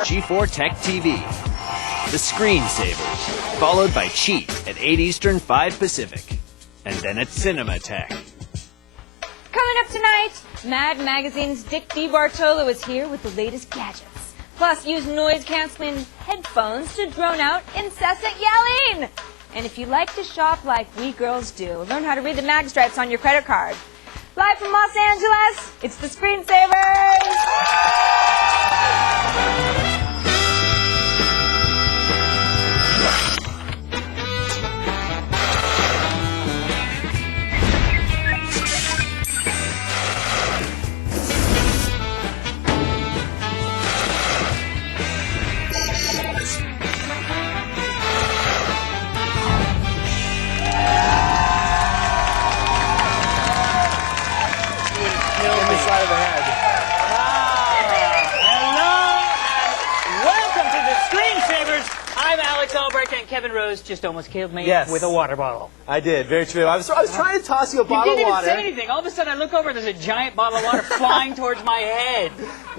G4 Tech TV. The Screensavers, followed by Cheat at 8 Eastern, 5 Pacific. And then at Cinema Tech. Coming up tonight, Mad Magazine's Dick DeBartolo is here with the latest gadgets. Plus, use noise-canceling headphones to drone out incessant yelling. And if you like to shop like we girls do, learn how to read the mag stripes on your credit card. Live from Los Angeles, it's the Screensavers! Side of the head. Hello, and welcome to the Screensavers. I'm Alex Albrecht, and Kevin Rose just almost killed me with a water bottle. I did, very true. I was trying to toss you a bottle of You water. didn't even say anything. All of a sudden, I look over, and there's a giant bottle of water flying towards my head.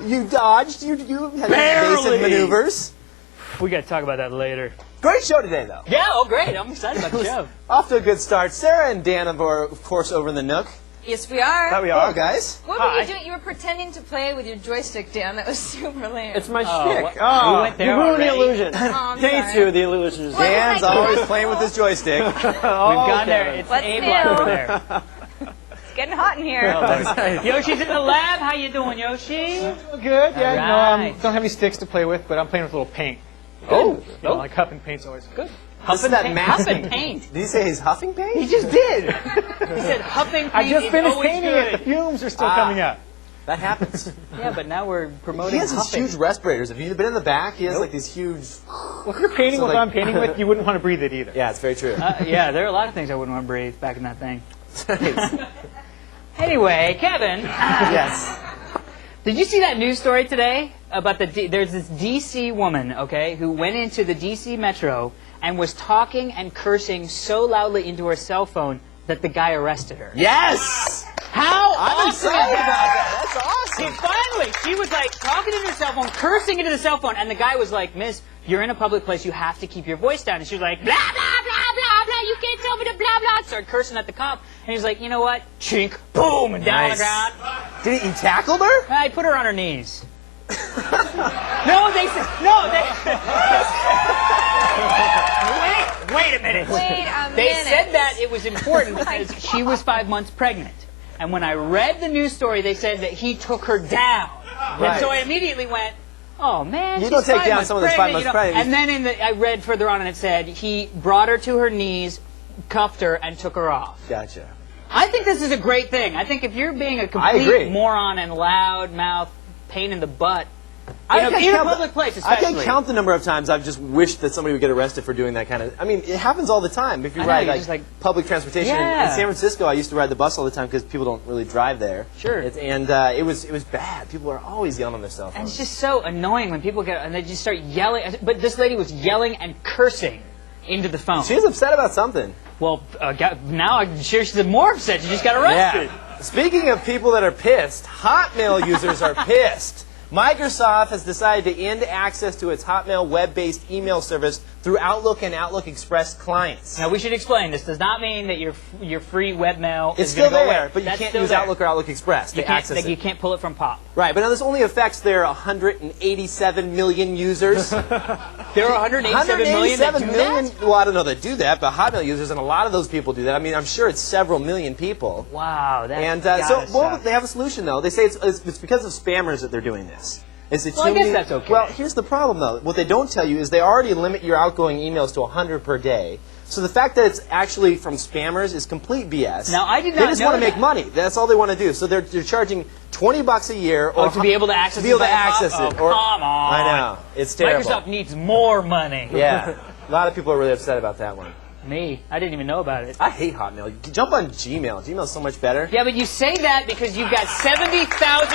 You dodged. You had basic maneuvers. We got to talk about that later. Great show today, though. Yeah, oh great. I'm excited about the show. Off to a good start. Sarah and Dan, of course, over in the Nook. Yes, we are. How we are, guys. What were you doing? You were pretending to play with your joystick, Dan. That was super lame. It's my shtick. We went there you ruined already. the illusion. I'm Day sorry. 2 of the illusions. Dan's always playing with his joystick. We've gone there. It's What's A-block new? over there. It's getting hot in here. Yoshi's in the lab. How you doing, Yoshi? Good, yeah. Right. Don't have any sticks to play with, but I'm playing with a little paint. Oh, You know, like huffing paint's always good. Listen to that Huff massive and paint. Did he say he's huffing paint? He just did. He said huffing paint I just is finished always painting good. it. The fumes are still coming out. That happens. Yeah, but now we're promoting He has these huffing. huge respirators. Have you been in the back? He has like these huge... Well, if you're painting So, what like- I'm painting with, you wouldn't want to breathe it either. Yeah, it's very true. Yeah, there are a lot of things I wouldn't want to breathe back in that thing. Anyway, Kevin, Yes. did you see that news story today about there's this D.C. woman, okay, who went into the D.C. Metro and was talking and cursing so loudly into her cell phone that the guy arrested her. Yes! How I'm awesome excited is about that? that. That's awesome. See, finally, she was like talking into her cell phone, cursing into the cell phone, and the guy was like, "Miss, you're in a public place. You have to keep your voice down." And she was like, "Blah blah blah blah blah. You can't tell me to blah blah." Started cursing at the cop, and he was like, "You know what? Chink, boom, and down on the ground." Did he tackled her? I put her on her knees. No, they said no. They wait a minute. Wait a They minute. said that it was important because she was 5 months pregnant. And when I read the news story, they said that he took her down. Right. And so I immediately went, oh, man, You she's don't take 5 down months someone that's 5 pregnant, months pregnant. And then I read further on, and it said he brought her to her knees, cuffed her, and took her off. Gotcha. I think this is a great thing. I think if you're being a I agree. complete moron and loud mouth, pain in the butt, in a public place I especially. can't count the number of times I've just wished that somebody would get arrested for doing that kind of... I mean, it happens all the time. If you I know, ride you're just like- public transportation. Yeah. In San Francisco, I used to ride the bus all the time because people don't really drive there. Sure. It was bad. People are always yelling on their cell And phones. it's just so annoying when people get, and they just start yelling. But this lady was yelling and cursing into the phone. She's upset about something. Well, now I'm sure she's more upset. She just got arrested. Yeah. Speaking of people that are pissed, Hotmail users are pissed. Microsoft has decided to end access to its Hotmail web-based email service through Outlook and Outlook Express clients. Now we should explain. This does not mean that your free webmail It's is going still to go there, away. but you That's can't still use there. Outlook or Outlook Express to access it. You can't pull it from POP. Right, but now this only affects their 187 million users. There are 187 million that do that? Well, I don't know that do that, but Hotmail users, and a lot of those people do that. I mean, I'm sure it's several million people. Wow, that's And gotta suck. they have a solution, though. They say it's because of spammers that they're doing this. Well, I guess that's okay. Well, here's the problem, though. What they don't tell you is they already limit your outgoing emails to 100 per day. So the fact that it's actually from spammers is complete BS. Now, I did They not just know want to make that. money. That's all they want to do. So they're charging $20 a year, or to be able to access to be able it to via POP? access it. Oh, Or, come on. I know, it's terrible. Microsoft needs more money. Yeah, a lot of people are really upset about that one. Me, I didn't even know about it. I hate Hotmail. Jump on Gmail. Gmail's so much better. Yeah, but you say that because you've got 70,000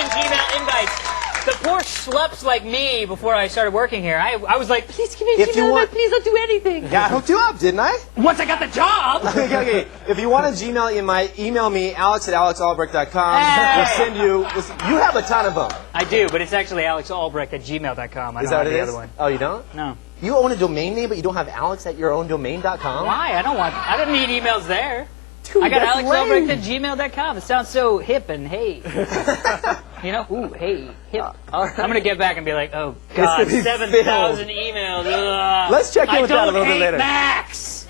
Gmail invites. The poor schleps like me, before I started working here, I was like, please give me a If you Gmail, want- please don't do anything. Yeah, I hooked you up, didn't I? Once I got the job. Okay. If you want a Gmail, email me, alex@alexalbrecht.com. Hey! We'll send you. You have a ton of them. I do, but it's actually alexalbrecht@gmail.com. I Is don't that what have it the is? other one. Oh, you don't? No. You own a domain name, but you don't have alex@yourowndomain.com? Why? I don't need emails there. Dude, I got that's lame. alexalbrecht@gmail.com. It sounds so hip and hey. You know? Ooh, hey, hip. All right. I'm going to get back and be like, oh, gonna God, be 7,000 emails. Ugh. Let's check in with that a little bit I later. don't hate Max.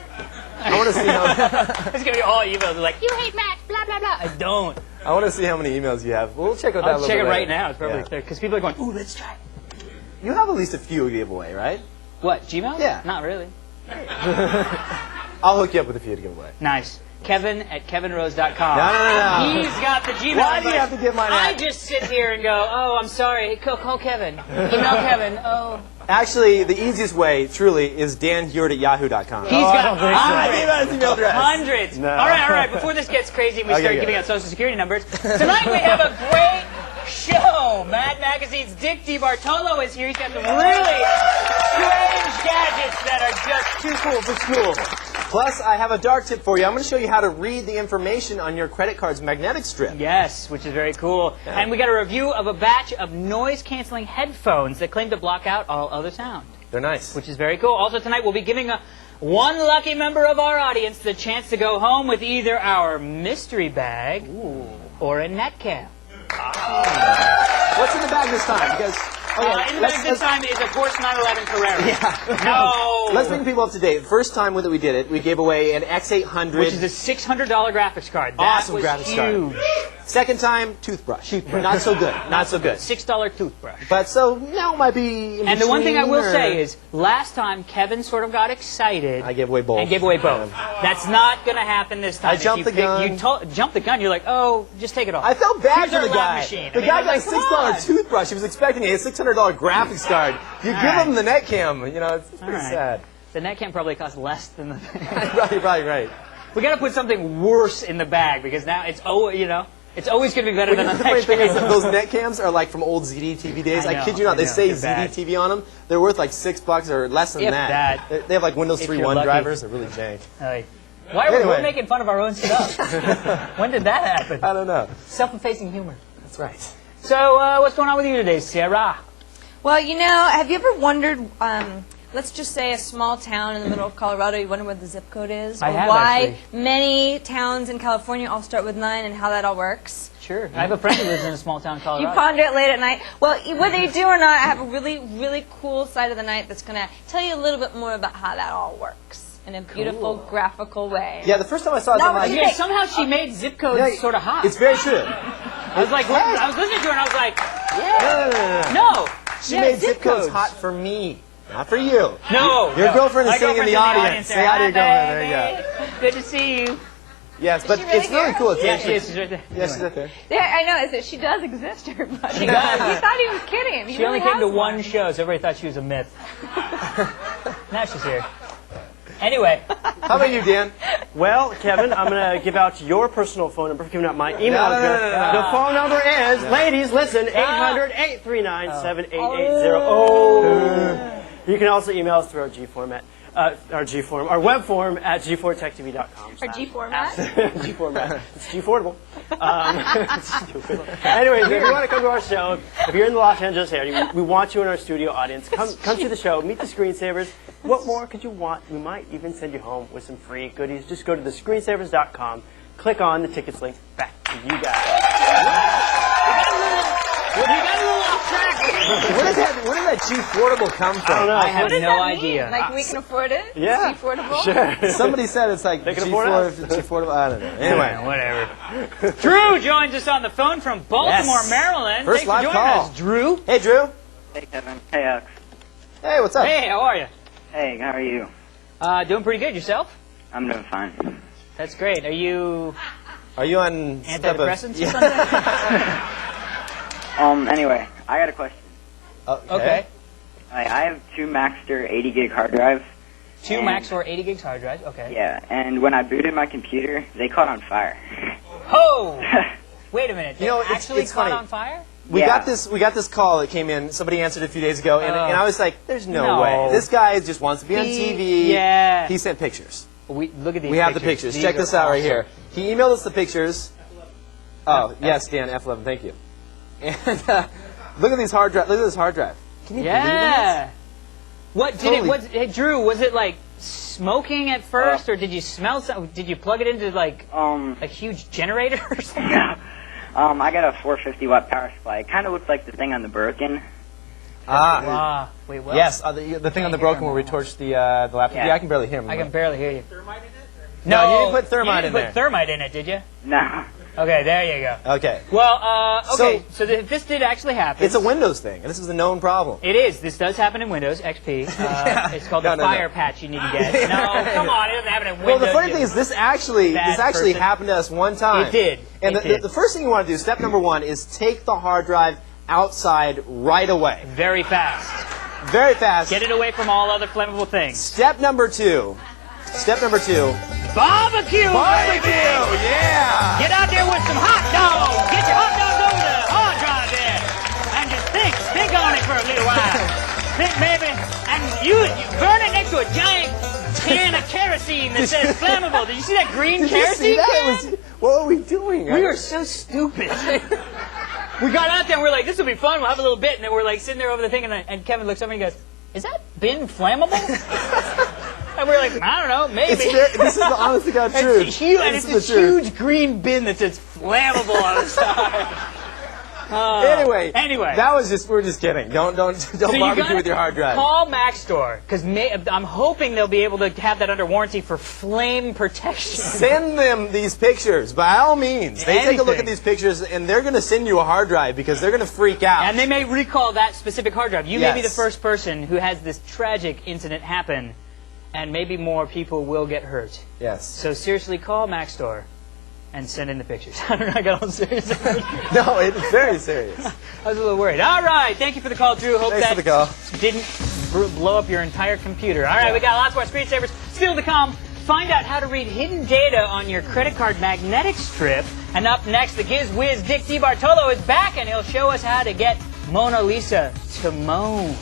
I want to see how. It's going to be all emails. They're like, you hate Max, blah, blah, blah. I don't. I want to see how many emails you have. We'll check with that a I'll little check bit it later. right now. It's probably Yeah. clear. Because people are going, ooh, let's try it. You have at least a few to give away, right? What, Gmail? Yeah. Not really. I'll hook you up with a few to give away. Nice. Kevin@kevinrose.com. No. He's got the Gmail. Why do you address. have to give mine I out? just sit here and go, oh, I'm sorry. Call Kevin. Email Kevin. Oh. Actually, the easiest way, truly, is danhewitt@yahoo.com. He's got I gave out his email address. hundreds. No. All right. Before this gets crazy and we Okay, start good. giving out social security numbers, tonight we have a great show. Mad Magazine's Dick DiBartolo is here. He's got some really strange gadgets that are just too cool for school. Plus, I have a dark tip for you. I'm going to show you how to read the information on your credit card's magnetic strip. Yes, which is very cool. Yeah. And we got a review of a batch of noise-canceling headphones that claim to block out all other sound, They're nice. which is very cool. Also tonight we'll be giving one lucky member of our audience the chance to go home with either our mystery bag or a net cam. What's in the bag this time? Because In the bag this time is a Porsche 911 Carrera. Yeah. No! Let's bring people up to date. The first time that we did it, we gave away an X800. Which is a $600 graphics card. That Awesome was graphics card. huge. Second time, toothbrush. Not so good. Not so good. $6 toothbrush. But so now might be in And the one thing I will between, say or- is, last time Kevin sort of got excited. I gave away both. And gave away both. That's not going to happen this time. I If jumped you the gun. You jumped the gun. You're like, oh, just take it off. I felt bad Here's for our the lab guy. machine. The I mean, guy I got a was like, come on. $6 toothbrush. He was expecting a $600 graphics card. You give right. him the net cam. You know, it's pretty right. sad. The net cam probably costs less than the thing. Right. We got to put something worse in the bag because now it's it's always going to be better than The the funny net thing is cam. that those net cams are like from old ZD TV days. I I know, kid you not. I They know. say They're bad. ZD TV on them. They're worth like $6 or less than If that. that. They have like Windows If 3.1 you're lucky. drivers. They're really jank. Like, why are we Anyway. making fun of our own stuff? When did that happen? I don't know. Self-effacing humor. That's right. So, what's going on with you today, Sarah? Well, have you ever wondered, let's just say a small town in the middle of Colorado, you wonder what the zip code is? I or have, why actually. many towns in California all start with 9 and how that all works? Sure. I have a friend who lives in a small town in You Colorado. ponder it late at night. Well, whether you do or not, I have a really, really cool side of the night that's going to tell you a little bit more about how that all works in a beautiful, graphical way. Yeah, the first time I saw it, No, I'm like, but Yeah, somehow she made zip codes Yeah, sort of hot. it's very true. I was like, I was listening to her and I was like, yeah. No. No. She Yeah, made zip codes hot for me, not for you. No. Your no. girlfriend is My sitting in girlfriend's the audience. Say hi to your girlfriend. There you go. Good to see you. Yes, but she really it's really here? cool. It's Yeah, really she is. She's right there. Yeah, she's right there. Yeah, I know. Is that she does exist, everybody. She does. He thought he was kidding. He She only really came to has one show, so everybody thought she was a myth. Now she's here. Anyway, How about you, Dan? Well, Kevin, I'm going to give out your personal phone number for giving out my email No. address. The phone number is, ladies, listen, 800-839-7880. Oh. You can also email us through our G format. Our web form at g4techtv.com. Or G format. G format. It's G-affordable. Stupid. Anyways, if you want to come to our show, if you're in the Los Angeles area, we want you in our studio audience. Come to the show, meet the screensavers. What more could you want? We might even send you home with some free goodies. Just go to thescreensavers.com, click on the tickets link. Back to you guys. you got a little off track. Where did that G-affordable come from? I don't know. I have What does no that idea. mean? Like we can afford it? Yeah. Is it affordable? Sure. Somebody said it's like They can afford us. G-affordable. I don't know. Anyway. Whatever. Drew joins us on the phone from Baltimore, Yes. Maryland. First Thanks for live joining call. us, Drew. Hey, Drew. Hey, Kevin. Hey, Alex. Hey, what's up? Hey, how are you? Hey, how are you? Doing pretty good. Yourself? I'm doing fine. That's great. Are you Are you on some type of- antidepressants or Yeah. something? Anyway, I got a question. Okay. I have two Maxter 80 gig hard drives. Two And- Max or 80 gigs hard drives. Okay. Yeah, and when I booted my computer, they caught on fire. Oh! Wait a minute. They You know, it's actually funny. caught on fire? we Yeah. got this call that came in. Somebody answered a few days ago, and I was like, "There's no No. way. This guy just wants to be on TV." Yeah. He sent pictures. Look at these. We have the pictures. These Check are this out right awesome. here. He emailed us the pictures. Oh, yes, Dan, F11. Thank you. And look at these hard drive. Look at this hard drive. Can you believe Yeah. that? What did Totally. Hey, Drew, was it like smoking at first, or did you smell something? Did you plug it into like a huge generator or something? I got a 450 watt power supply. It kind of looks like the thing on the Broken. Ah. Wait, what? Yes, the thing on the broken where we torched the laptop. Yeah. Yeah, I can barely hear him. I can barely hear you. Thermite in it? No, you didn't put thermite in You there. didn't put thermite in it, did you? No. Okay, there you go. Okay. Well, okay, so this did actually happen. It's a Windows thing, and this is a known problem. It is. This does happen in Windows XP. It's called the No. fire patch you need to get. No, come on, it doesn't happen in Windows. Well, the funny thing is, this actually person. happened to us one time. It did. And It did. the first thing you want to do, step number one, is take the hard drive outside right away. Very fast. Very fast. Get it away from all other flammable things. Step number two. Barbecue! Barbecue! baby! Yeah! Get out there with some hot dogs! Get your hot dogs over the hard drive there! And just think on it for a little while. Think maybe, and you burn it next to a giant can of kerosene that says flammable. Did you see that green Did you kerosene see that? can? What were we doing? We were so stupid. We got out there and we're like, this will be fun, we'll have a little bit. And then we're like sitting there over the thing and Kevin looks over and he goes, is that bin flammable? And we're like, I don't know, maybe. This is the honest to God truth. It's huge, and This it's is this the truth. huge green bin that says flammable on the side. Anyway, that was we're just kidding. Don't So you barbecue gotta with your hard drive. Call Mac Store, because I'm hoping they'll be able to have that under warranty for flame protection. Send them these pictures, by all means. They take a look Anything. at these pictures, and they're going to send you a hard drive because they're going to freak out. And they may recall that specific hard drive. You may be the Yes. first person who has this tragic incident happen, and maybe more people will get hurt. Yes. So seriously, call Mac Store and send in the pictures. I don't know, I got all serious. No, it's very serious. I was a little worried. All right, thank you for the call, Drew. Hope Thanks that for the call. didn't blow up your entire computer. All right, we got lots more screensavers still to come. Find out how to read hidden data on your credit card magnetic strip. And up next, the Giz Wiz Dick DiBartolo is back, and he'll show us how to get Mona Lisa to moan.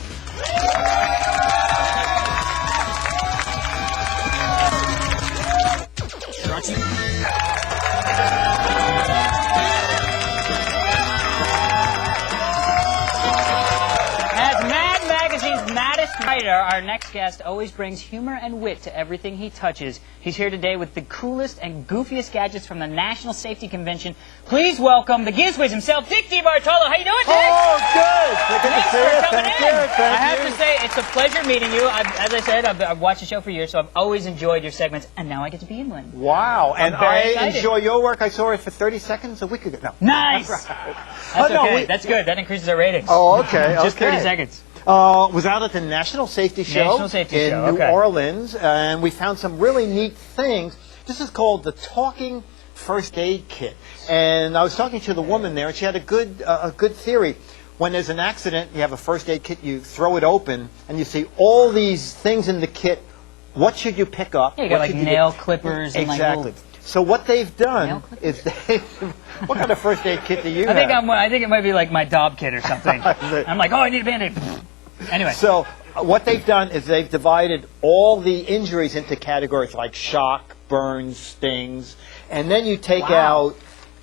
As Mad Magazine's maddest writer, our next guest always brings humor and wit to everything he touches. He's here today with the coolest and goofiest gadgets from the National Safety Convention. Please welcome the Giz Wiz himself, Dick DiBartolo. How you doing, Dick? Oh, good. Thanks for coming Thank in. you. Thank I have you. to say, it's a pleasure meeting you. As I said, I've watched the show for years, so I've always enjoyed your segments, and now I get to be in one. Wow, and very I excited. enjoy your work. I saw it for 30 seconds a week ago. No. Nice! That's no, okay. That's good. That increases our ratings. Oh, okay. Just okay. 30 seconds. Was out at the National Safety Show National Safety in Show, New okay. Orleans, and we found some really neat things. This is called the Talking First Aid Kit. And I was talking to the woman there, and she had a good theory. When there's an accident, you have a first aid kit, you throw it open, and you see all these things in the kit. What should you pick up? Yeah, you got What like should you nail get? clippers and like Exactly. little... So what they've Nail done clippers? is they... What kind of first aid kit do you I think have? I think it might be like my Dob kit or something. I'm like, oh, I need a Band-Aid. Anyway. So what they've done is they've divided all the injuries into categories like shock, burns, stings, and then you take out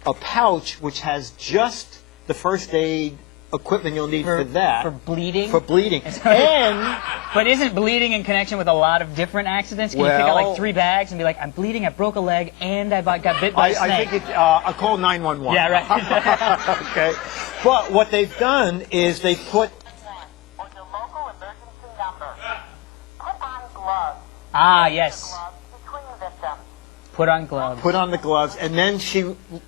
a pouch which has just the first aid equipment you'll need for that. For bleeding? For bleeding. And But isn't bleeding in connection with a lot of different accidents? Can you pick out Well- like 3 bags and be like, I'm bleeding, I broke a leg, and I got bit by a snake? I think I'll call 911. Yeah, right. Okay. But what they've done is they put With your local emergency number. Put on gloves. Ah, yes. Gloves between victims. Put on gloves. put on the gloves, and then she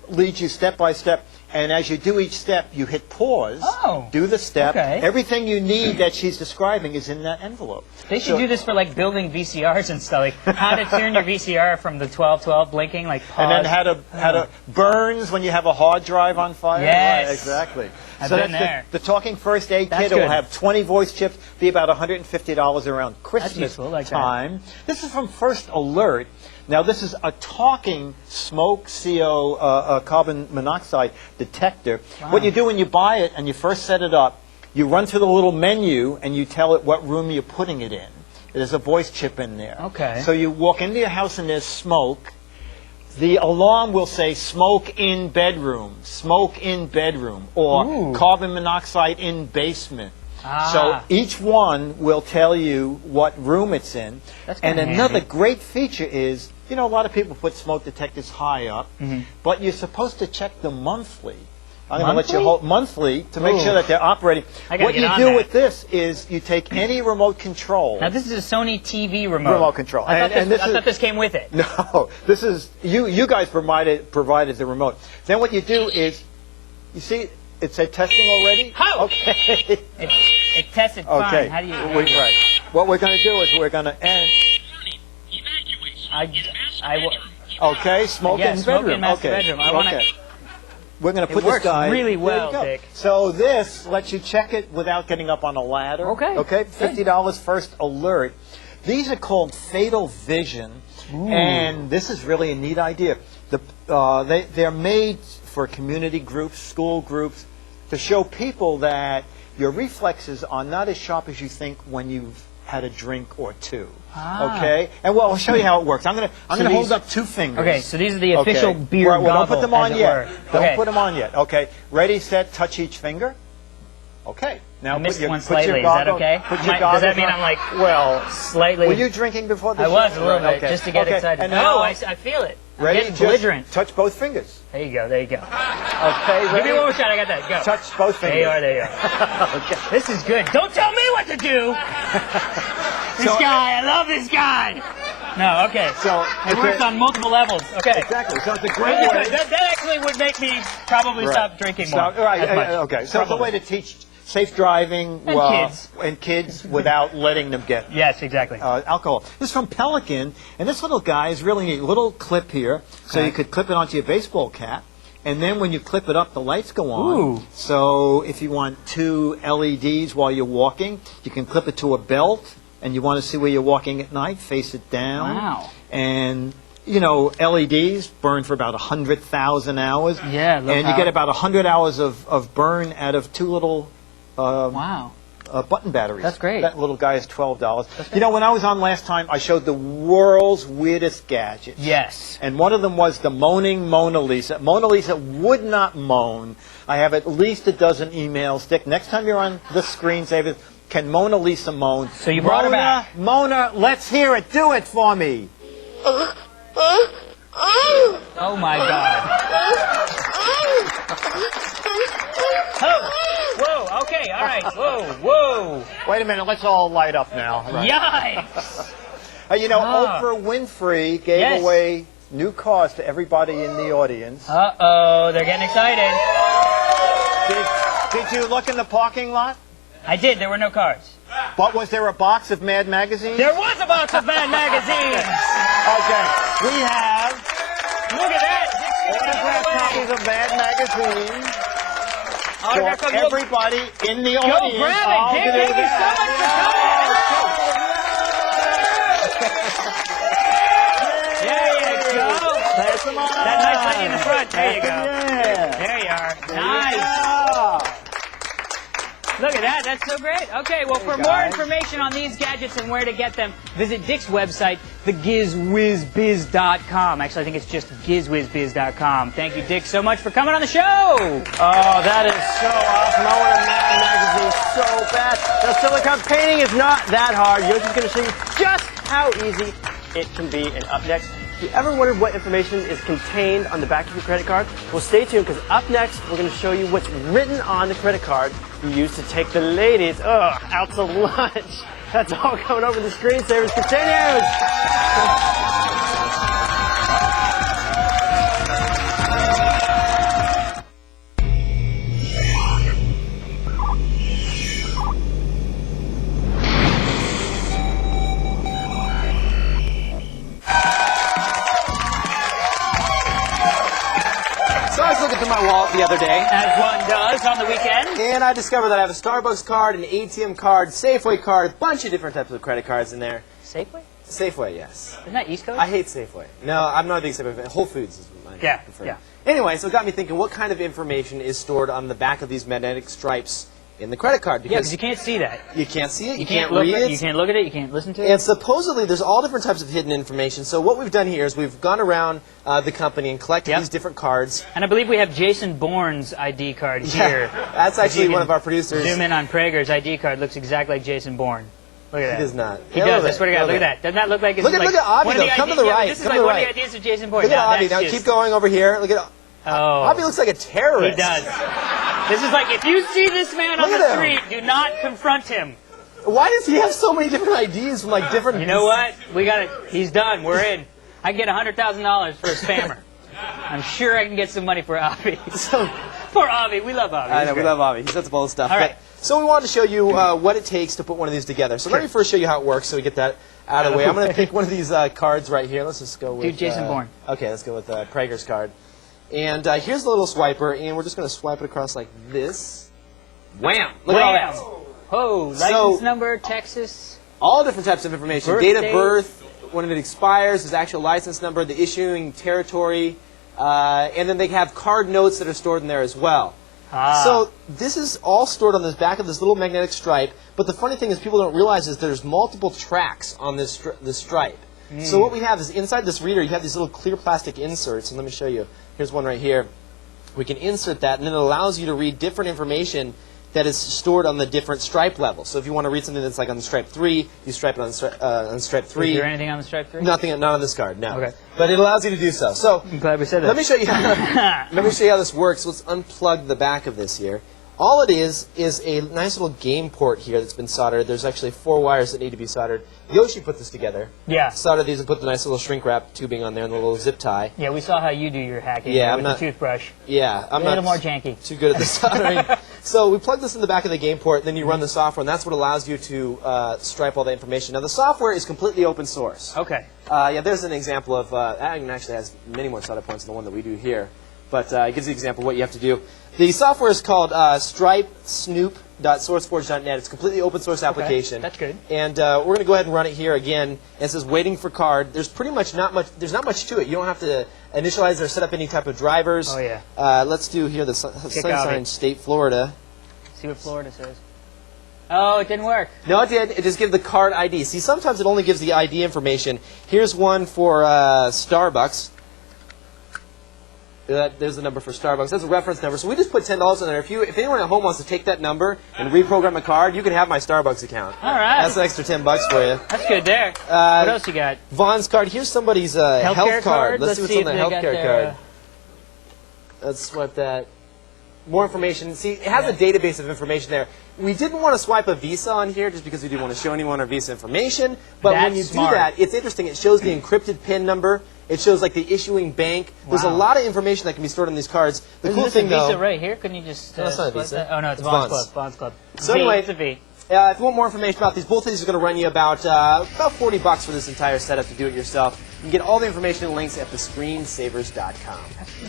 leads you step by step. And as you do each step, you hit pause, Oh, do the step. okay. Everything you need that she's describing is in that envelope. They should do this for like building VCRs and stuff. Like how to turn your VCR from the 1212 blinking, like pause. And then how to burns when you have a hard drive on fire. Yes. Right, exactly. I've so been that's there. The Talking First Aid That's Kit. It will good. have 20 voice chips, be about $150 around Christmas useful, like that. time. This is from First Alert. Now, this is a talking smoke CO carbon monoxide detector. Wow. What you do when you buy it and you first set it up, you run through the little menu and you tell it what room you're putting it in. There's a voice chip in there. Okay. So you walk into your house and there's smoke. The alarm will say smoke in bedroom, smoke in bedroom, or Ooh. carbon monoxide in basement. Ah. So each one will tell you what room it's in. That's And kinda another handy. great feature is, you know, a lot of people put smoke detectors high up, but you're supposed to check them monthly. I'm going to let you hold monthly to make sure that they're operating. I gotta What get you on do that. with this is you take any remote control. Now, this is a Sony TV remote. Remote control. I thought, And this, this I is- thought this came with it. No, this is you guys provided the remote. Then what you do is, you see, it said testing already. How? Okay. It tested fine. Okay. How do you? Right. What we're going to do is we're going to end. Okay, smoke Yeah, in smoke bedroom. in master okay. bedroom. I wanna- Okay. We're going to It put this works guy really there well, you go. Dick. So this lets you check it without getting up on a ladder. Okay. Okay. $50 first alert. These are called Fatal Vision, and this is really a neat idea. They're made for community groups, school groups, to show people that your reflexes are not as sharp as you think when you've had a drink or two. Okay, and well, I'll show you how it works. I'm gonna hold up two fingers. Okay, so these are the official beer Well, don't goggle, put them on as it yet. were. Don't Okay. put them on yet. Okay, ready, set, touch each finger. Okay, now I missed put your, one put your slightly. Is that goggle- okay? Put your Does that goggles mean on. I'm like Well, slightly? were you drinking before the I show? was a little bit, Okay. just to get Okay, excited. and now, Oh, I feel it. I'm ready? getting Just belligerent. touch both fingers. There you go. There you go. Okay, ready? Give me one more shot. I got that. Go. Touch both fingers. There you are. There you are. Okay. This is good. Don't tell me what to do. This guy. I love this guy. No. Okay. So It works on multiple levels. Okay. exactly. So it's a great Really way. good. That actually would make me probably stop drinking more. Right. as much. Okay. So it's a way to teach safe driving And kids without letting them get Yes, exactly. alcohol. This is from Pelican, and this little guy is really neat. Little clip here, so you could clip it onto your baseball cap, and then when you clip it up, the lights go on. Ooh. So if you want 2 LEDs while you're walking, you can clip it to a belt, and you want to see where you're walking at night, face it down. Wow. And you know, LEDs burn for about 100,000 hours. Yeah, low and you power. get about 100 hours of burn out of 2 little Wow. button batteries. That's great. That little guy is $12. You know, when I was on last time, I showed the world's weirdest gadgets. Yes. And one of them was the moaning Mona Lisa. Mona Lisa would not moan. I have at least a dozen emails. Dick, next time you're on the screensaver, can Mona Lisa moan? So you brought her back. Mona, let's hear it. Do it for me. Oh my God. Oh. Whoa. Okay. All right. Whoa. Wait a minute. Let's all light up now. Right. Yikes. You know, Ah. Oprah Winfrey gave Yes. away new cars to everybody in the audience. Uh-oh. They're getting excited. Did you look in the parking lot? I did. There were no cars. But was there a box of Mad magazines? There was a box of Mad magazines. Okay. We have Look at that. autographed copies of Mad magazines Autograph for copy. Look, everybody in the Go audience. grab I'll it, Dick. do Thank you so that. much for coming. There you go. Pass them on. That nice lady in the front. There you go. Yeah. There you are. Nice. Yeah. Look at that. That's so great. Okay, well, for more information on these gadgets and where to get them, visit Dick's website, thegizwizbiz.com. Actually, I think it's just gizwizbiz.com. Thank you, Dick, so much for coming on the show. Oh, that is so awesome. I want a Mad magazine so bad. Now, silicone painting is not that hard. Yoshi's going to show you just how easy it can be. And up next, if you ever wondered what information is contained on the back of your credit card, well, stay tuned, because up next, we're going to show you what's written on the credit card you use to take the ladies out to lunch. That's all coming over the screensavers. Continues. So I was looking through my wallet the other day, As one does on the weekend. and I discovered that I have a Starbucks card, an ATM card, Safeway card, a bunch of different types of credit cards in there. Safeway? Safeway, yes. Isn't that East Coast? I hate Safeway. No, I'm not a big Safeway fan. Whole Foods is my preferred. Yeah. Anyway, so it got me thinking, what kind of information is stored on the back of these magnetic stripes in the credit card? Yeah, because you can't see that. You can't see it, you can't can't read it. You can't look at it, you can't listen to it. And supposedly there's all different types of hidden information. So what we've done here is we've gone around the company and collected these different cards. And I believe we have Jason Bourne's ID card here. That's actually one of our producers. Zoom in on Prager's ID card. Looks exactly like Jason Bourne. Look at that. He does not. He does. I swear to God. Look at that. Doesn't that look like it's look like at Avi, one of the though. Come to ideas- the right. This is Come like to the one right. of the ideas of Jason Bourne. Look at Now, Avi. that's Now just- keep going over here. Look at Avi looks like a terrorist. He does. This is like, if you see this man on Look the at him. street, do not confront him. Why does he have so many different IDs from like different... You know what? We got it. He's done. We're in. I get $100,000 for a spammer. I'm sure I can get some money for Avi. Poor Avi. We love Avi. I know, He's we great. love Avi. He sets up all the stuff. All right. So we wanted to show you what it takes to put one of these together. So let me first show you how it works so we get that out of the way. I'm going to pick one of these cards right here. Let's just go with... Jason Bourne. Okay, let's go with Prager's card. And here's the little swiper, and we're just going to swipe it across like this. Wham! Look at all that. Oh, license number, Texas. All different types of information. Birth Date of date. birth, when it expires, his actual license number, the issuing territory, and then they have card notes that are stored in there as well. So this is all stored on the back of this little magnetic stripe, but the funny thing is people don't realize is there's multiple tracks on this stripe. So what we have is inside this reader you have these little clear plastic inserts, and let me show you. Here's one right here. We can insert that, and then it allows you to read different information that is stored on the different stripe levels. So if you want to read something that's like on the stripe 3, you stripe it on stripe 3. Is there anything on the stripe 3? Nothing, not on this card, no. Okay. But it allows you to do so. So I'm glad we said that. let me show you. Let me show you how this works. Let's unplug the back of this here. All it is a nice little game port here that's been soldered. There's actually 4 wires that need to be soldered. Yoshi put this together. Yeah. Soldered these and put the nice little shrink wrap tubing on there and the little zip tie. Yeah, we saw how you do your hacking with the toothbrush. Yeah, I'm A not little more janky. too good at the soldering. So we plug this in the back of the game port, then you run the software, and that's what allows you to stripe all the information. Now the software is completely open source. Okay. Yeah, there's an example of, it actually has many more solid points than the one that we do here, but it gives you an example of what you have to do. The software is called stripesnoop.sourceforge.net. It's a completely open source application. That's good. And we're going to go ahead and run it here again. And it says waiting for card. There's pretty much not much to it. You don't have to initialize or set up any type of drivers. Oh, yeah. Let's do here the Sunshine State, Florida. See what Florida says. Oh, it didn't work. No, it did. It just gives the card ID. See, sometimes it only gives the ID information. Here's one for Starbucks. There's the number for Starbucks. That's a reference number. So we just put $10 in there. If anyone at home wants to take that number and reprogram a card, you can have my Starbucks account. All right. That's an extra $10 for you. That's good there. What else you got? Vaughn's card. Here's somebody's health card. Let's see what's on the healthcare card. Let's swipe that. More information. See, it has a database of information there. We didn't want to swipe a Visa on here just because we didn't want to show anyone our Visa information. But when you do that, it's interesting. It shows the encrypted PIN number. It shows like the issuing bank. There's a lot of information that can be stored on these cards. The cool thing, Visa though, right here. Couldn't you just? No, it's not a swipe Visa. that? Oh no, it's It's Vaughn's Vaughn's. Club. Vaughn's Club. So V, anyway, it's a V. if you want more information about these, both of these are going to run you about $40 for this entire setup to do it yourself. You can get all the information and links at thescreensavers.com.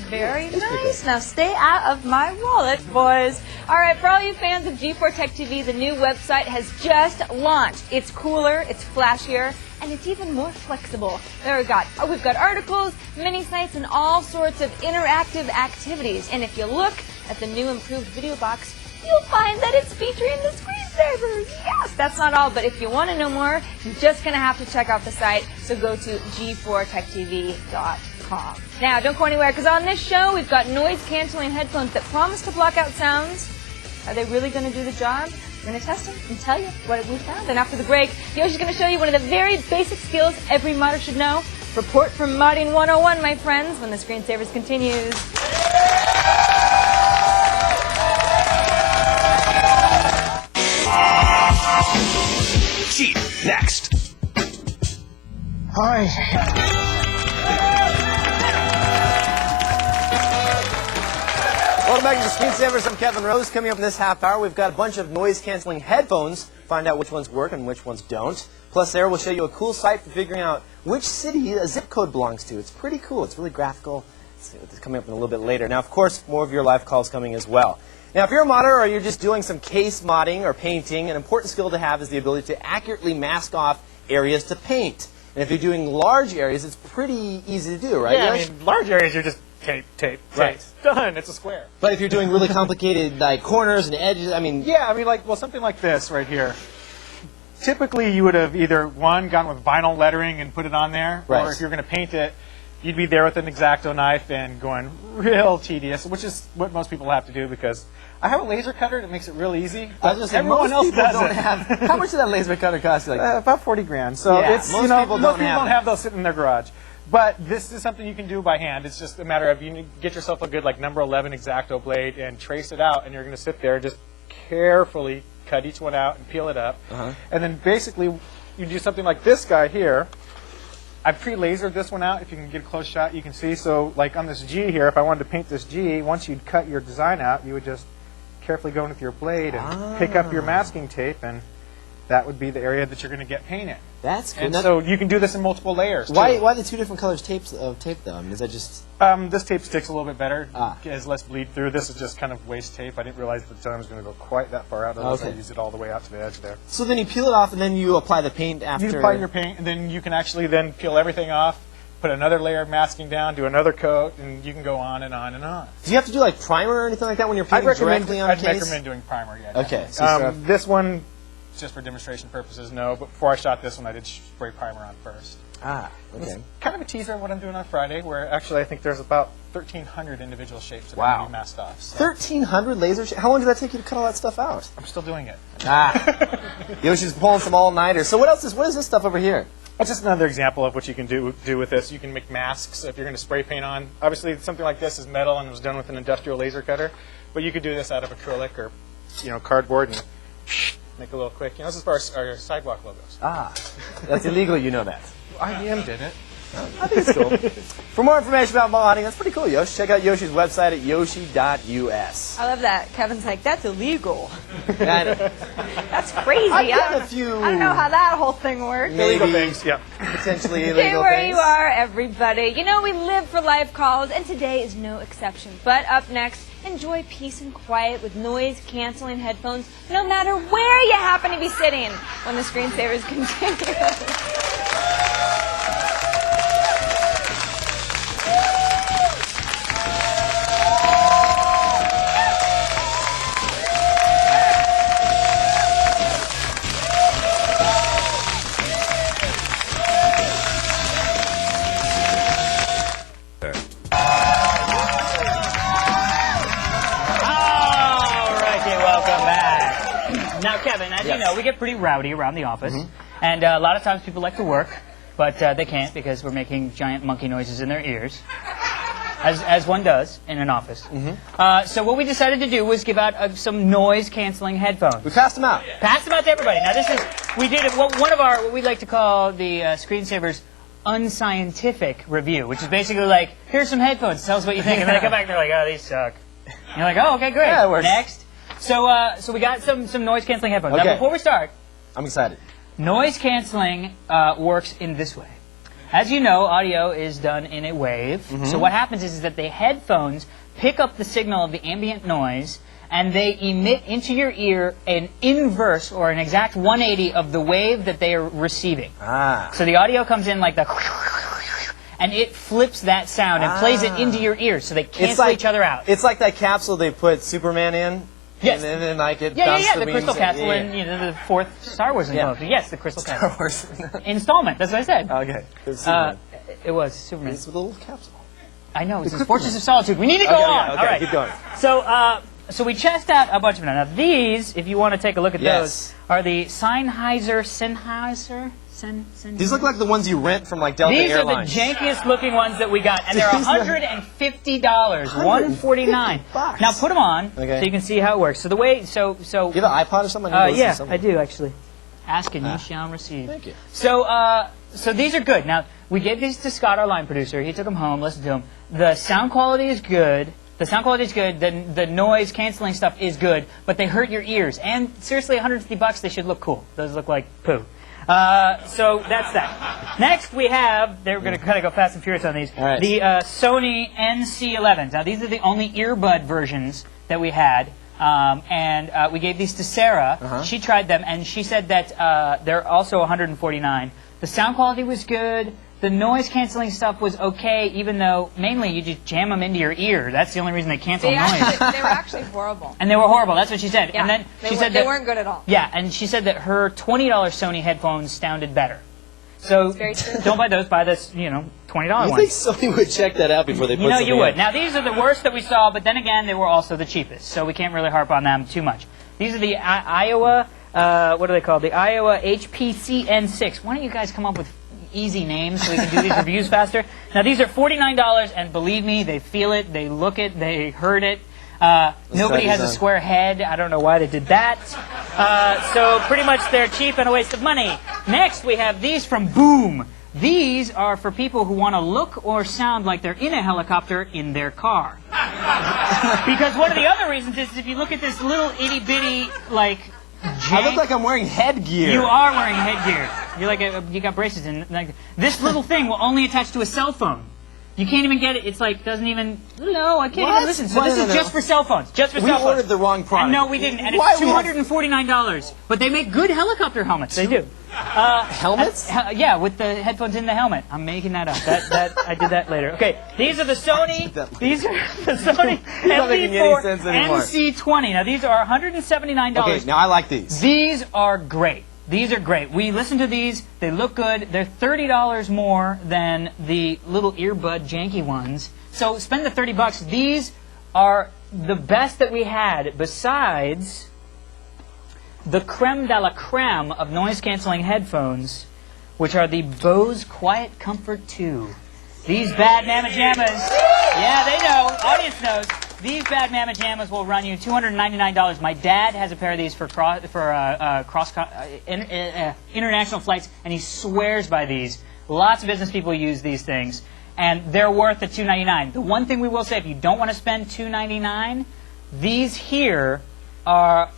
Very nice. Now stay out of my wallet, boys. All right, for all you fans of G4 Tech TV, the new website has just launched. It's cooler, it's flashier, and it's even more flexible. We've got articles, mini sites, and all sorts of interactive activities. And if you look at the new improved video box, you'll find that it's featuring the screensavers. Yes, that's not all, but if you want to know more, you're just going to have to check out the site. So go to g4techtv.com. Now, don't go anywhere, because on this show, we've got noise-canceling headphones that promise to block out sounds. Are they really going to do the job? We're going to test them and tell you what we found. And after the break, Yoshi's going to show you one of the very basic skills every modder should know. Report from Modding 101, my friends, when the Screensavers continues. Cheat next. Hi. Welcome back to the Screensavers. I'm Kevin Rose. Coming up in this half hour, we've got a bunch of noise-canceling headphones. Find out which ones work and which ones don't. Plus, Sarah will show you a cool site for figuring out which city a zip code belongs to. It's pretty cool. It's really graphical. It's coming up in a little bit later. Now, of course, more of your live calls coming as well. Now, if you're a modder or you're just doing some case modding or painting, an important skill to have is the ability to accurately mask off areas to paint. And if you're doing large areas, it's pretty easy to do, right? Yeah, I Yosh? mean, large areas, you're just tape, tape, tape. Right. Done. It's a square. But if you're doing really complicated like corners and edges, I mean, Yeah, I mean, like, well, something like this right here. Typically, you would have either, one, gone with vinyl lettering and put it on there, Right. or if you're going to paint it, you'd be there with an X-Acto knife and going real tedious, which is what most people have to do because I have a laser cutter that makes it real easy. I was just saying, everyone most else people does don't it. have. How much did that laser cutter cost you? Like, About 40 grand. So Yeah, it's most you know, people most don't have it. have those sitting in their garage. But this is something you can do by hand. It's just a matter of you need to get yourself a good like number 11 X-Acto blade and trace it out, and you're going to sit there and just carefully cut each one out and peel it up. And then basically you do something like this guy here. I pre-lasered this one out. If you can get a close shot, you can see. So like on this G here, if I wanted to paint this G, once you'd cut your design out, you would just carefully go in with your blade and pick up your masking tape, and that would be the area that you're going to get painted. that's cool. And Now, so you can do this in multiple layers. Too. why the two different colors of tape though? I mean, is that just This tape sticks a little bit better. Ah. It has less bleed through. This is just kind of waste tape. I didn't realize the design was going to go quite that far out. Otherwise, Okay. I use it all the way out to the edge there. so? Then you peel it off and then you apply the paint after. You apply your paint, and then you can actually then peel everything off, put another layer of masking down, do another coat, and you can go on and on and on. Do you have to do like primer or anything like that when you're painting directly on a I'd case? recommend doing primer, yeah. Okay, definitely. so This one, just for demonstration purposes, no. But before I shot this one, I did spray primer on first. Ah, okay. It's kind of a teaser of what I'm doing on Friday, where actually I think there's about 1,300 individual shapes that are Wow. going to be masked off. So 1,300 laser. How long did that take you to cut all that stuff out? I'm still doing it. Yoshi's pulling some all-nighters. So what else is this stuff over here? That's just another example of what you can do with this. You can make masks if you're going to spray paint on. Obviously, something like this is metal and was done with an industrial laser cutter, but you could do this out of acrylic or, cardboard and make a little quick. This is for our sidewalk logos. Ah, that's illegal. You know that. IBM did it. I think it's cool. For more information about modding, that's pretty cool, Yoshi. Check out Yoshi's website at yoshi.us. I love that. Kevin's like, that's illegal. And That's crazy. I've I done don't, a few I don't know how that whole thing works. Illegal maybe things, yeah. potentially Stay illegal where things. you are, everybody. You know, we live for live calls, and today is no exception. But up next, enjoy peace and quiet with noise-canceling headphones, no matter where you happen to be sitting, when the screensavers continue. Welcome back. Now, Kevin, as you know, we get pretty rowdy around the office, and a lot of times people like to work, but they can't because we're making giant monkey noises in their ears, as one does in an office. So what we decided to do was give out some noise-canceling headphones. We passed them out. Pass them out to everybody. Now, we did one of our, what we like to call the screensavers Unscientific review, which is basically like, here's some headphones, tell us what you think. And then they come back and they're like, oh, these suck. And you're like, oh, okay, great. Yeah, it works. Next. So we got some noise-canceling headphones. Okay. Now, before we start, I'm excited. noise-canceling works in this way. As you know, audio is done in a wave. So what happens is that the headphones pick up the signal of the ambient noise, and they emit into your ear an inverse or an exact 180 of the wave that they are receiving. Ah. So the audio comes in like the, and it flips that sound and plays it into your ears, so they cancel each other out. It's like that capsule they put Superman in. Yes. And then like it Yeah, bounces the beams crystal and- capsule yeah. in the fourth Star Wars installment. Yes, the crystal Star capsule. Wars. Installment, that's what I said. Okay. It's Superman. It was Superman. It's with a little capsule. I know, it's in Fortress of Solitude. We need to go Okay, on. yeah, okay, All right. keep going. So we chest out a bunch of them. Now these, if you want to take a look at Yes. those, are the Sennheiser. These look like the ones you rent from like Delta These Airlines. are the jankiest looking ones that we got, and they're These are- $150, $149. $150. Now put them on Okay. so you can see how it works. So the way, so You have an iPod or something? I need to listen to yeah, something. I do actually. Ask and you shall receive. Thank you. So these are good. Now we gave these to Scott, our line producer. He took them home, listened to them. The sound quality is good. The noise canceling stuff is good, but they hurt your ears. And seriously, $150, they should look cool. Those look like poo. So that's that. Next we have, we're going to kind of go fast and furious on these, All right. the Sony NC11s. Now these are the only earbud versions that we had. We gave these to Sarah. She tried them, and she said that they're also $149. The sound quality was good. The noise canceling stuff was okay, even though mainly you just jam them into your ear. That's the only reason they cancel noise. They were actually horrible. And they were horrible. That's what she said. Yeah, and then she said they that, weren't good at all. Yeah, and she said that her $20 Sony headphones sounded better. So very true. don't buy those. Buy this, $20 You ones. think Sony would check that out before they put You know something you would. in? Now these are the worst that we saw, but then again, they were also the cheapest, so we can't really harp on them too much. These are the Iowa. What are they called? The Iowa HPCN6. Why don't you guys come up with easy names so we can do these reviews faster? Now these are $49, and believe me, they feel it, they look it, they heard it. Nobody has a square head. I don't know why they did that. So pretty much they're cheap and a waste of money. Next we have these from Boom. These are for people who want to look or sound like they're in a helicopter in their car. Because one of the other reasons is if you look at this little itty bitty like I look like I'm wearing headgear. You are wearing headgear. You're like you got braces in. Like this little thing will only attach to a cell phone. You can't even get it. It's like doesn't even. No, I can't even listen. So this is just for cell phones. Just for cell phones. We ordered the wrong product. And no, we didn't. And it's $249. But they make good helicopter helmets. They do. Helmets? Yeah, with the headphones in the helmet. I'm making that up. That I did that later. Okay, these are the Sony. These are the Sony MV4 NC20. Now these are $179. Okay, now I like these. These are great. These are great. We listened to these. They look good. They're $30 more than the little earbud janky ones. So spend the $30. These are the best that we had besides the creme de la creme of noise-canceling headphones, which are the Bose Quiet Comfort 2. These bad mamma jammas, yeah, they know, audience knows, these bad mamma jammas will run you $299. My dad has a pair of these for international flights, and he swears by these. Lots of business people use these things, and they're worth the $299. The one thing we will say, if you don't want to spend $299, these here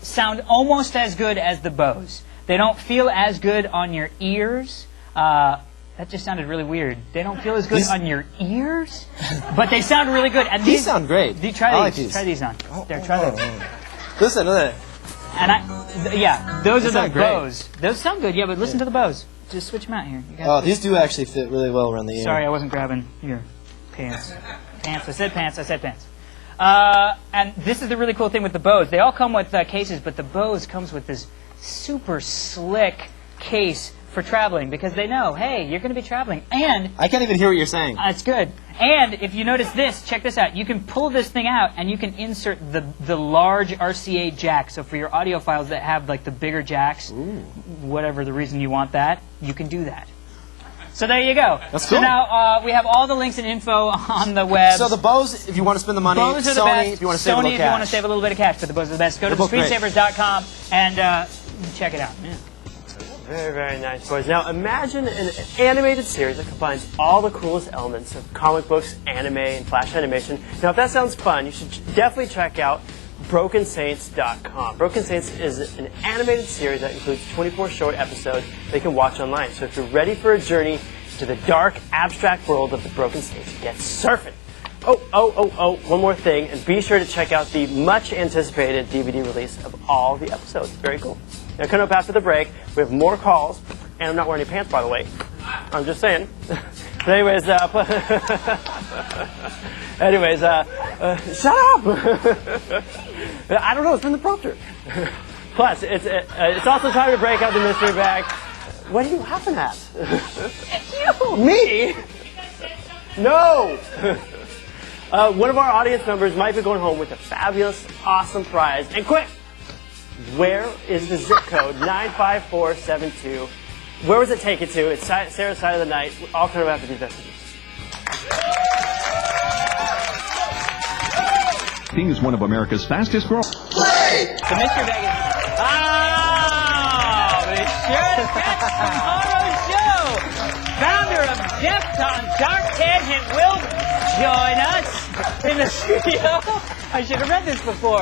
sound almost as good as the Bose. They don't feel as good on your ears. That just sounded really weird. They don't feel as good on your ears, but they sound really good. And these sound great. Try like these. these. Try these on. There, try those. Listen to that. And yeah, those are the great. Bose. Those sound good, yeah, but listen to the Bose. Just switch them out here. Oh, these do actually fit really well around the ear. Sorry, I wasn't grabbing your pants. Pants. I said pants. I said pants. And this is the really cool thing with the Bose. They all come with cases, but the Bose comes with this super slick case for traveling because they know, hey, you're going to be traveling. And I can't even hear what you're saying. It's good. And if you notice this, check this out. You can pull this thing out and you can insert the large RCA jack. So for your audiophiles that have like the bigger jacks, whatever the reason you want that, you can do that. So there you go. That's cool. So now we have all the links and info on the web. So the Bose, if you want to spend the money, Bose are the Sony, best. if you want to save a Sony, little if you want to cash. save a little bit of cash, but the Bose are the best. Go to They're both great. thescreensavers.com and check it out. Yeah. Very, very nice, boys. Now, imagine an animated series that combines all the coolest elements of comic books, anime, and flash animation. Now, if that sounds fun, you should definitely check out BrokenSaints.com. Broken Saints is an animated series that includes 24 short episodes that you can watch online. So if you're ready for a journey to the dark, abstract world of the Broken Saints, get surfing. Oh, one more thing, and be sure to check out the much-anticipated DVD release of all the episodes. Very cool. Now, coming up after the break, we have more calls, and I'm not wearing any pants, by the way. I'm just saying. But anyways, shut up! I don't know, it's from the prompter. Plus, it's also time to break out the mystery bag. What are you laughing at? You! Me? No! One of our audience members might be going home with a fabulous, awesome prize. And quick! Where is the zip code 95472? Where was it taken to? It's Sarah's side of the night. All coming up after these messages. King is one of America's fastest growing. The mystery bag is... Be sure to catch tomorrow's show. Founder of DEFCON, Dark Tangent, will join us in the studio. I should have read this before.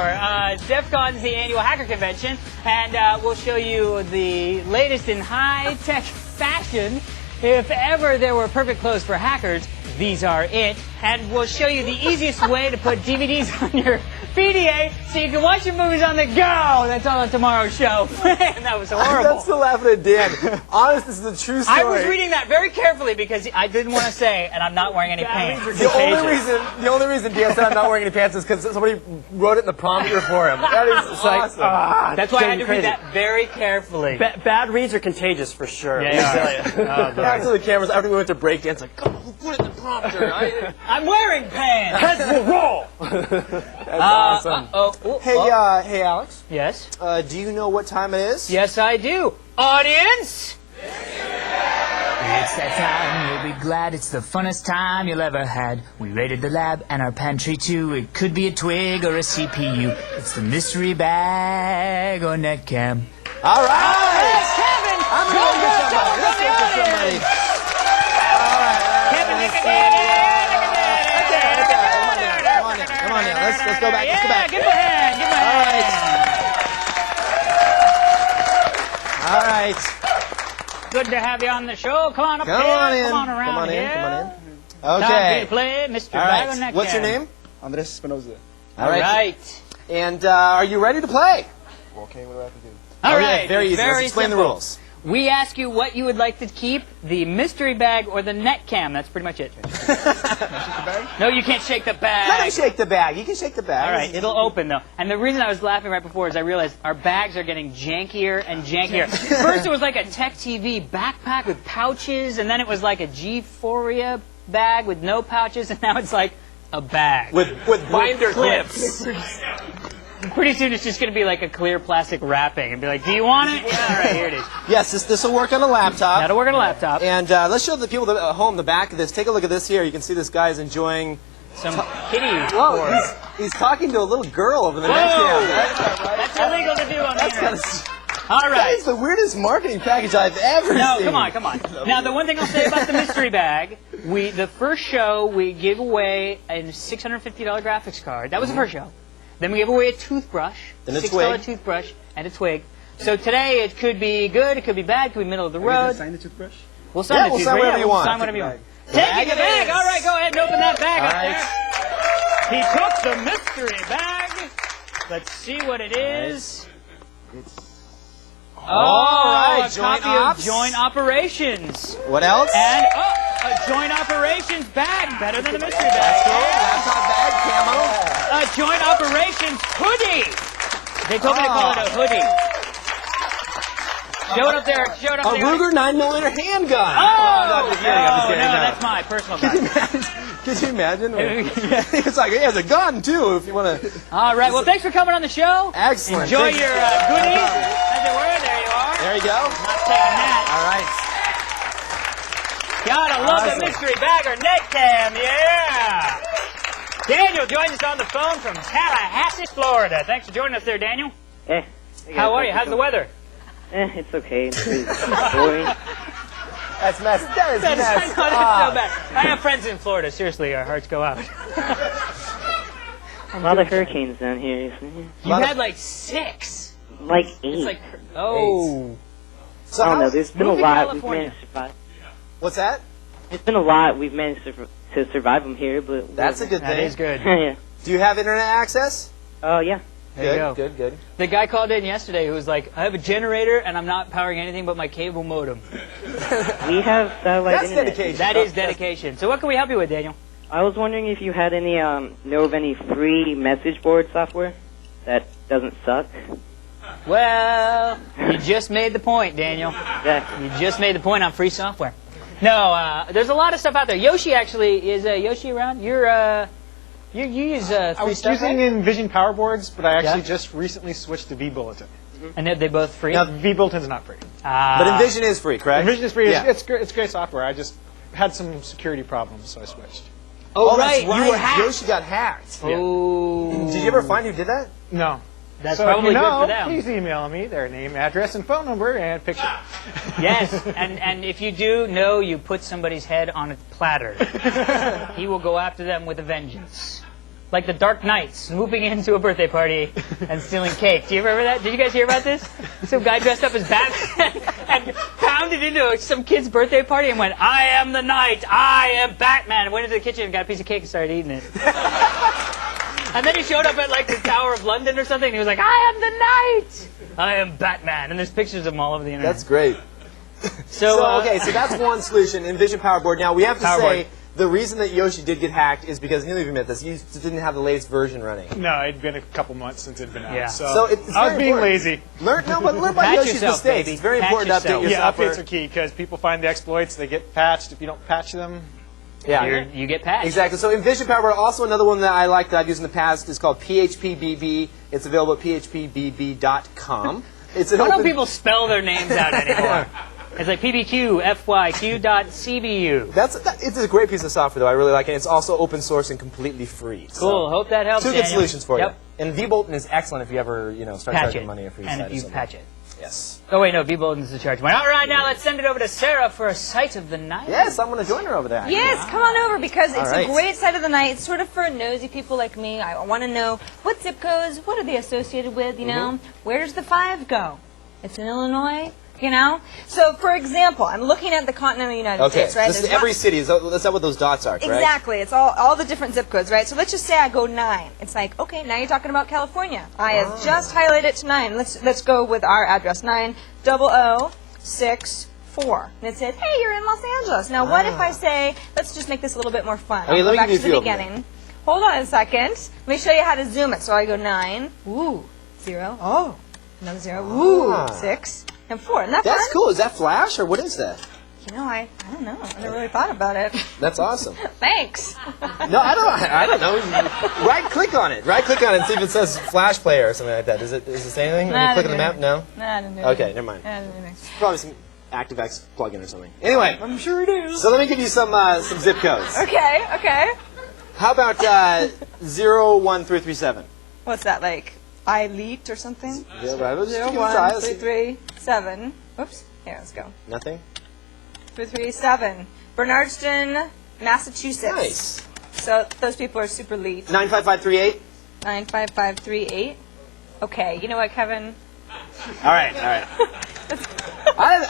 DEFCON is the annual hacker convention, and we'll show you the latest in high-tech fashion. If ever there were perfect clothes for hackers, these are it. And we'll show you the easiest way to put DVDs on your PDA, so you can watch your movies on the go. That's all on tomorrow's show. Man, that was horrible. I'm still laughing at Dan. Honest, this is a true story. I was reading that very carefully because I didn't want to say, and I'm not wearing any pants. The only reason Dan said I'm not wearing any pants is because somebody wrote it in the prompter for him. That is awesome. That's why I had to read that very carefully. Bad reads are contagious for sure. Yeah, Back to the cameras after we went to break dance, like, come on, who put it in the prompter? I'm wearing pants. Heads will roll. That's awesome. Hey, Alex. Yes? Do you know what time it is? Yes, I do. Audience? It's that time, you'll be glad it's the funnest time you'll ever had. We raided the lab and our pantry too. It could be a twig or a CPU. It's the mystery bag or netcam. All right! Yes, Kevin! I'm go going for somebody. Let's go for somebody. All right. Kevin, Come on now. Let's go back. Let's go back. Give him a hand. Give him a hand. All right. Good to have you on the show. Come on up here. Come on in. Come on around Come on in. here. Come on in. Time Okay. to play Mr. All Bag or right. Neck What's your Jam. name? Andres Espinoza. All Right. right. And are you ready to play? Okay, what do I have to do? All Oh, right. yeah, very easy. Let's explain the simple. rules. We ask you what you would like to keep, the mystery bag or the net cam. That's pretty much it. No, you can't shake the bag. Let me shake the bag. You can shake the bag. All right, it'll open though. And the reason I was laughing right before is I realized our bags are getting jankier and jankier. First it was like a Tech TV backpack with pouches, and then it was like a G-Foria bag with no pouches, and now it's like a bag. With binder clips. Pretty soon it's just going to be like a clear plastic wrapping and be like, do you want it? Yeah, all right, here it is. Yes, this will work on a laptop. That'll work on a laptop. And let's show the people at home the back of this. Take a look at this here. You can see this guy's enjoying some kitty. Whoa, he's talking to a little girl over the neck cam. That's illegal to do on the internet. All right. That is the weirdest marketing package I've ever seen. No, come on, come on. Now, the one thing I'll say about the mystery bag, the first show, we gave away a $650 graphics card. That was the first show. Then we gave away a toothbrush, and a $6 toothbrush, and a twig. So today it could be good, it could be bad, it could be middle of the road. Sign the toothbrush? We'll sign the we'll toothbrush. sign whatever you want. Sign whatever you want. Taking the bag. All right, go ahead and open that bag up there. He took the mystery bag. Let's see what it is. All right, a joint copy ops. of Joint Operations. What else? And a Joint Operations bag, better than a mystery bag. That's cool. Laptop bag, camo. A Joint Operations hoodie. They told me to call it a hoodie. Show it up there. Show it up there. A Ruger 9mm handgun. Oh, I'm just kidding. no, that's my personal gun. Could you imagine? It's like, he has a gun, too, if you want to. All right. Well, thanks for coming on the show. Excellent. Enjoy your goodies. As it were. There you are. There you go. Not taking that. All right. Gotta love the mystery bag or net cam. Yeah. Daniel joins us on the phone from Tallahassee, Florida. Thanks for joining us there, Daniel. Hey. How are you? How's the weather? It's okay. It's boring. That's messed. That is messed. That's so bad. I have friends in Florida. Seriously, our hearts go out. A lot of hurricanes down here. You had like 6. Like 8. It's like, oh. So I don't know. There's been a Moving lot. California. We've managed to survive. What's that? There's been a lot. We've managed to survive them here, but That's a good thing. That is good. yeah. Do you have internet access? Oh yeah. There you go. Good. The guy called in yesterday who was like, I have a generator and I'm not powering anything but my cable modem. We have satellite That's internet. dedication. That is dedication. So what can we help you with, Daniel? I was wondering if you had any know of any free message board software that doesn't suck. Well, you just made the point, Daniel. Exactly. You just made the point on free software. No, there's a lot of stuff out there. Yoshi actually is Yoshi around. You use free I was stuff, using right? Envision Power Boards, but I actually Yeah. just recently switched to vBulletin. And they both free. Now, vBulletin's not free. But Envision is free, correct? Envision is free. Yeah. It's great software. I just had some security problems, so I switched. Oh, That's right. You were hacked. Yoshi got hacked. Oh. Did you ever find who did that? No. That's so probably if you know, good for them. please email me their name, address, and phone number, and picture. Yes, and if you do know you put somebody's head on a platter, he will go after them with a vengeance. Like the Dark Knight swooping into a birthday party and stealing cake. Do you remember that? Did you guys hear about this? Some guy dressed up as Batman and pounded into some kid's birthday party and went, I am the Knight, I am Batman. And went into the kitchen and got a piece of cake and started eating it. And then he showed up at like the Tower of London or something, and he was like, I am the knight! I am Batman. And there's pictures of him all over the internet. That's great. So, okay, so that's one solution, Envision Power Board. Now, we have to say, the reason that Yoshi did get hacked is because, he'll even admit this, you just didn't have the latest version running. No, it'd been a couple months since it'd been out. Yeah. So it's I was being important. lazy. Learn by Yoshi's yourself, mistakes. baby. It's very Patch important to update your Yeah, software. updates are key because people find the exploits, they get patched. If you don't patch them, Yeah. you get patched. Exactly. So Envision Power Board, also another one that I like that I've used in the past is called PHPBB. It's available at phpbb.com. It's an Why don't open... people spell their names out anymore? It's like pbqfyq.cbu. It's a great piece of software, though. I really like it. It's also open source and completely free. Cool. Hope that helps. Two good solutions for Yep. you. And VBolton is excellent if you ever start Patch charging it. money for your And site if or you something. patch it. Yes. Oh, wait, no. VBolton is the charge one. All right, now let's send it over to Sarah for a sight of the night. Yes, I'm going to join her over there. Yes, come on over because it's right. a great site of the night. It's sort of for nosy people like me. I want to know what zip codes, what are they associated with, you know? Where does the 5 go? It's in Illinois, you know? So, for example, I'm looking at the continental United States, right? This is There's every city. Is that what those dots are, correct? Exactly. It's all the different zip codes, right? So let's just say I go 9. It's like, okay, now you're talking about California. I have just highlighted it to 9. Let's go with our address, 90064. And it says, hey, you're in Los Angeles. Now, what if I say, let's just make this a little bit more fun. Okay, I'll let go me back give to you a the feel. beginning. Hold on a second. Let me show you how to zoom it. So I go 9. Ooh, 0. Oh, another 0. Ooh, 6. And 4. Isn't that That's fun? cool. Is that Flash or what is that? You know, I don't know. I never really thought about it. That's awesome. Thanks. No, I don't know. Right-click on it. Right-click on it and see if it says Flash Player or something like that. Does it say anything when you click on the map? No? Nah, I didn't do Okay, anything. never mind. I didn't do anything. Probably some ActiveX plugin or something. Anyway, I'm sure it is. so let me give you some zip codes. Okay, okay. How about 01337? What's that, like elite or something? Yeah, right. Let's just give it a 0, try. 1, Let's 3, see. 3, 7. Oops. Here, let's go. Nothing? 3, 3, 7. Bernardston, Massachusetts. Nice. So those people are super elite. 95538? 95538. Okay, you know what, Kevin? All right.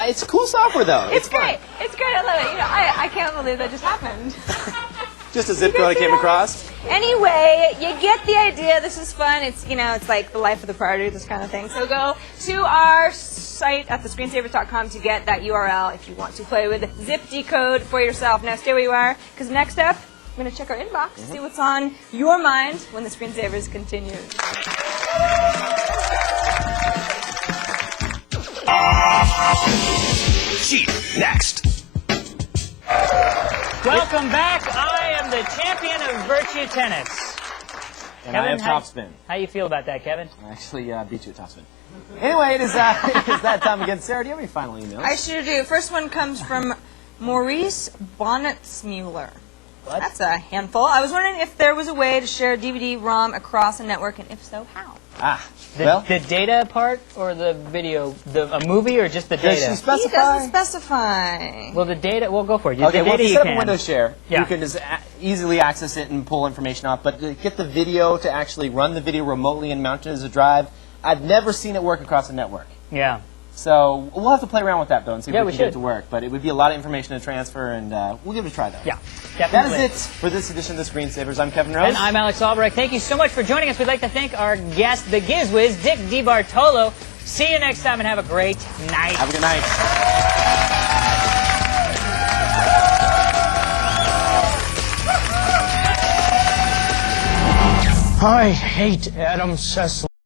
It's cool software, though. It's fun. great. It's great. I love it. You know, I can't believe that just happened. Just a zip code I came across. Anyway, you get the idea. This is fun. It's it's like the life of the party, this kind of thing. So go to our site at thescreensavers.com to get that URL if you want to play with Zip Decode for yourself. Now stay where you are, because next up, I'm going to check our inbox, see what's on your mind when the Screensavers continues. Cheat next. Welcome back. I am the champion of virtue tennis. And Kevin, I have topspin. How you feel about that, Kevin? I actually beat you at topspin. Anyway, it is that time again. Sarah, do you have any final emails? I sure do. First one comes from Maurice Bonnetsmuller. What? That's a handful. I was wondering if there was a way to share DVD-ROM across a network, and if so, how? The data part or the video, a movie or just the data? Does she specify? He doesn't specify. Well, the data, we'll go for it. Okay, the well, data if you you set up can. a Windows share, Yeah. you can just easily access it and pull information off. But to get the video to actually run the video remotely and mount it as a drive, I've never seen it work across a network. Yeah. So we'll have to play around with that, though, and see if Yeah, we we can get it should. to work. But it would be a lot of information to transfer, and we'll give it a try, though. Yeah, That definitely. is it for this edition of the Screensavers. I'm Kevin Rose. And I'm Alex Albrecht. Thank you so much for joining us. We'd like to thank our guest, the GizWiz, Dick DiBartolo. See you next time and have a great night. Have a good night. I hate Adam Sessler.